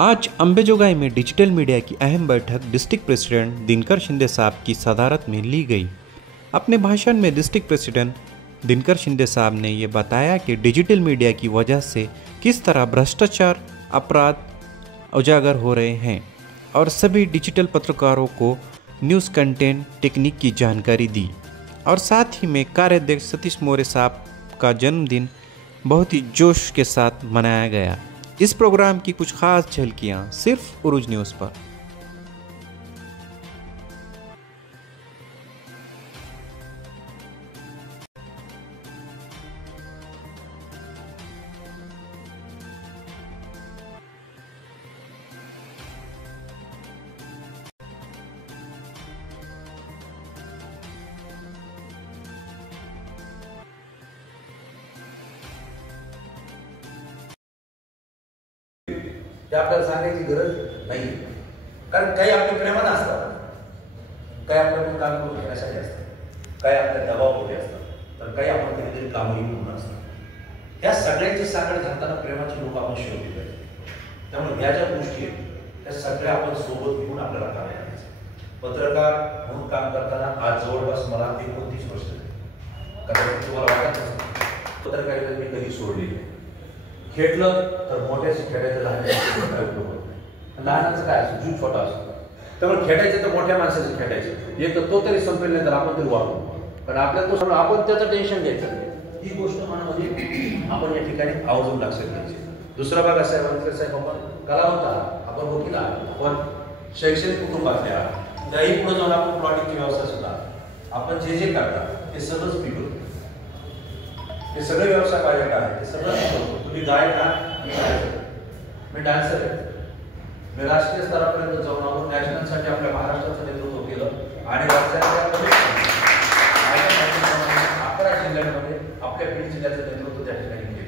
आज अंबेजोगाई में digital media की अहम बैठक डिस्ट्रिक्ट प्रेसिडेंट दिनकर शिंदे साहब की सदारत में ली गई। अपने भाषण में डिस्ट्रिक्ट प्रेसिडेंट दिनकर शिंदे साहब ने ये बताया कि डिजिटल मीडिया की वजह से किस तरह भ्रष्टाचार अपराध उजागर हो रहे हैं और सभी डिजिटल पत्रकारों को न्यूज़ कंटेंट टेक्निक की जानकारी दी। और साथ ही में कार्याध्यक्ष सतीश मौर्य साहब का जन्मदिन बहुत ही जोश के साथ मनाया गया। इस प्रोग्राम की कुछ खास झलकियां सिर्फ उरुज न्यूज़ पर। ते आपल्याला सांगायची गरज नाही, कारण काही आपल्या प्रेमानं असतात, काही आपल्याकडून काम करून घेण्यासाठी असतात, काही आपल्या दबावापोटी असतात, तर काही आपण कधीतरी कामही म्हणून असतात। या सगळ्यांची साखळ घालताना प्रेमाचे लोक आपण शेवटी पाहिजे। त्यामुळे या ज्या गोष्टी आहेत त्या सगळ्या आपण सोबत घेऊन आपल्याला काम करायचं। पत्रकार म्हणून काम करताना आज जवळपास मला 29 वर्ष झाली। कदाचित तुम्हाला वाटत नसेल पत्रकारिता मी कधी सोडली नाही। खेळलं तर मोठ्याशी खेळायचं, लहानाचं काय असतो, जीव छोटा असतो, त्यामुळे खेळायचं तर मोठ्या माणसाचं खेळायचं। एक तर तो तरी संपेल नाही तर आपण तरी वागू, कारण आपल्याला तो आपण त्याचं टेन्शन घ्यायचं नाही। ही गोष्ट मनामध्ये आपण या ठिकाणी आवर्जून लक्षात घ्यायची। दुसरा भाग असा आहे साहेब, आपण कलावंत आहात, आपण वकील आहात, आपण शैक्षणिक कुटुंबातले आहात, त्याही पुढे जाऊन आपण प्लॉटिंगची व्यवस्था सुद्धा, आपण जे जे करता ते सगळंच पिकवतो। हे सगळे व्यवसाय माझ्याकडे आहे, ते सगळं तुम्ही गायक आहात, मी डान्सर आहे, मी राष्ट्रीय स्तरापर्यंत जाऊन आलो, नॅशनलसाठी आपल्या महाराष्ट्राचं नेतृत्व केलं आणि राज्याच्या 11 जिल्ह्यांमध्ये आपल्या बीड जिल्ह्याचं नेतृत्व त्या ठिकाणी केलं।